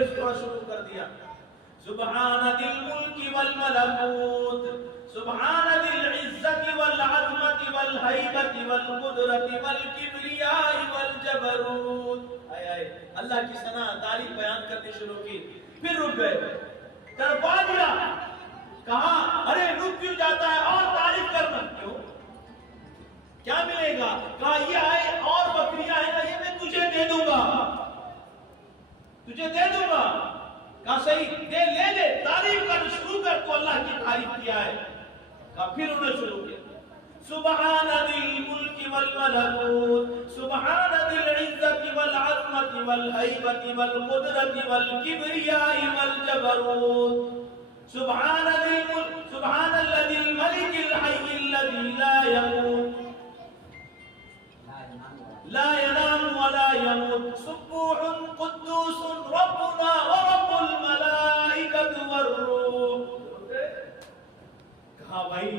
پھر تھوڑا شروع کر دیا سبحان ذی الملک والملکوت سبحان ذی العزت والعظمت والہیبت والقدرت والکبریاء والجبروت. اللہ کی ثنا تعریف بیان کرنی شروع کی. پھر رک گئے, تڑپا دیا. کہا ارے رک کیوں جاتا ہے, اور تعریف کرنا. کیوں, کیا ملے گا؟ کہا یہ آئے اور بکریاں ہیں نا, یہ میں تجھے دے دوں گا, تجھے دے دوں گا. کہا صحیح دے, لے لے, تعریف کر, شروع کر. تو اللہ کی تعریف کیا ہے. کہا پھر انہوں نے شروع کیا سبحان ذی الملک والملکوت سبحان ذی العزت والعظمت والہیبت والقدرت والکبریاء والجبروت سبحان ذی الملک سبحان الذی الملک الحی الذی لا يموت لا ينام ولا يموت سبوح قدوس ربنا ورب الملائکۃ والروح. کہا بھائی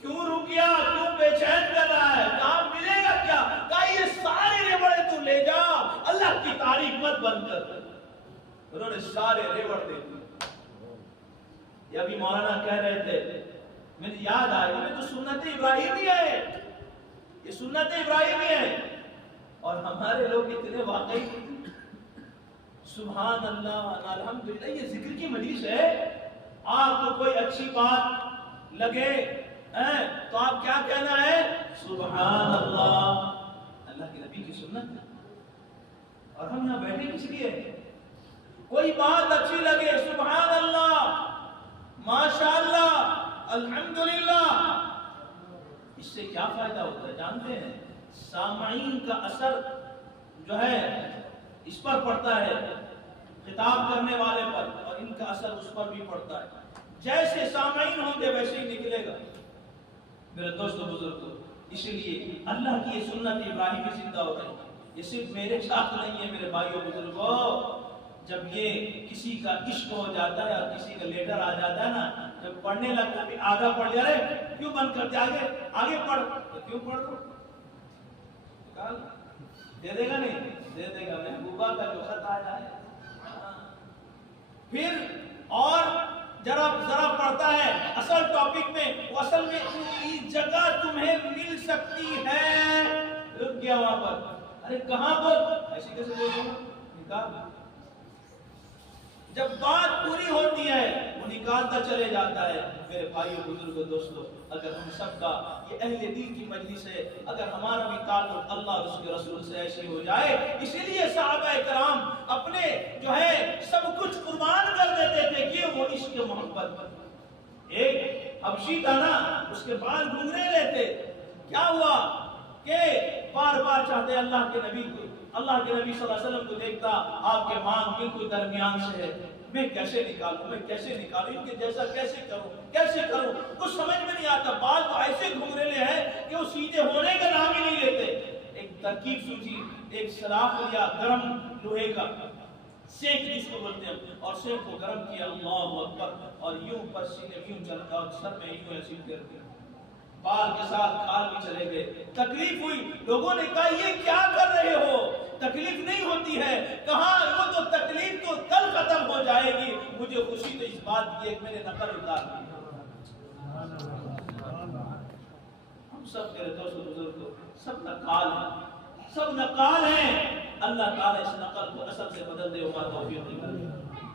کیوں رکیا, کیوں بے چین کر رہا ہے, کہاں ملے گا کیا؟ کہا یہ سارے ریوڑے تو لے جا, اللہ کی تعریف مت بند کر. انہوں نے سارے ریوڑ دے دیے. یہ ابھی مولانا کہہ رہے تھے, مجھے یاد آئی, یہ تو سنت ابراہیمی ہے, یہ سنت ابراہیمی ہے. اور ہمارے لوگ اتنے واقعی سبحان اللہ الحمدللہ, یہ ذکر کی مجلس ہے. آپ کو کوئی اچھی بات لگے تو آپ کیا کہنا ہے؟ سبحان اللہ. اللہ کے نبی کی سنت ہے. اور ہم یہاں بیٹھے کس لیے؟ کوئی بات اچھی لگے سبحان اللہ, ماشاءاللہ, الحمدللہ. اس سے کیا فائدہ ہوتا ہے جانتے ہیں؟ سامعین کا اثر جو ہے اس پر پڑتا ہے, خطاب کرنے والے پر, اور ان کا اثر اس پر بھی پڑتا ہے. جیسے سامعین ہوں گے ویسے ہی نکلے گا. میرے دوستو بزرگو, اس لیے اللہ کی یہ سنت ابراہیمی زندہ ہو رہی ہے. یہ صرف میرے ساتھ نہیں ہے میرے بھائیوں بزرگو. جب یہ کسی کا عشق ہو جاتا ہے اور کسی کا لیٹر آ جاتا ہے نا, جب پڑھنے لگتا ہے آدھا پڑھ جا رہے, کیوں بند کرتے, آگے پڑھ. تو کیوں پڑھ دو, دے دے گا نہیں, دے دے گا. محبوبہ کا جو خط آ جائے. پھر اور ذرا پڑھتا ہے اصل ٹاپک میں, وہ اصل میں اس جگہ تمہیں مل سکتی ہے. رک گیا وہاں پر, ارے کہاں پر, ایسی کیسے بولوں نکال. جب بات پوری ہوتی ہے وہ نکالتا چلے جاتا ہے. میرے بھائیوں بزرگوں دوستوں, اگر ہم سب کا یہ اہل دل کی مجلس ہے, اگر ہمارا بھی تعلق اللہ اور اس کے رسول سے ایسی ہو جائے. اسی لیے صحابہ کرام اپنے جو ہے سب کچھ قربان کر دیتے تھے کہ وہ عشق محبت. ایک حبشی تھا نا, اس کے بال گھنگرے لیتے. کیا ہوا کہ بار بار چاہتے اللہ کے نبی کو, اللہ کے نبی صلی اللہ علیہ وسلم کو دیکھتا, آپ کے مانگ بالکل درمیان سے ہے, میں کیسے نکالوں, ان کے جیسا کیسے کروں, کچھ سمجھ میں نہیں آتا. بال تو ایسے گھنگریلے ہیں کہ وہ سیدھے ہونے کا نام ہی نہیں لیتے. ایک ترکیب سوچی, ایک سراف لیا گرم لوہے کا, سینک جس کو بولتے ہیں, اور سینک کو گرم کیا, اللہ اکبر, اور یوں پر سینے یوں چلتا, اور سر میں یوں ایسے کر دیا. بال کے ساتھ کھال بھی چلے گئے. تکلیف ہوئی, لوگوں نے کہا یہ کیا کر رہے ہو, تکلیف نہیں ہوتی ہے. کہاں وہ تو تکلیف تو کل ختم ہو جائے گی, مجھے خوشی تو اس بات کی ہے کہ میں نے نقل اتار دی. ہم سب میرے دوست بزرگوں سب نقال ہیں, سب نقال ہیں. اللہ تعالیٰ اس نقل کو اصل سے بدل دے, ہوگا توفیق دے.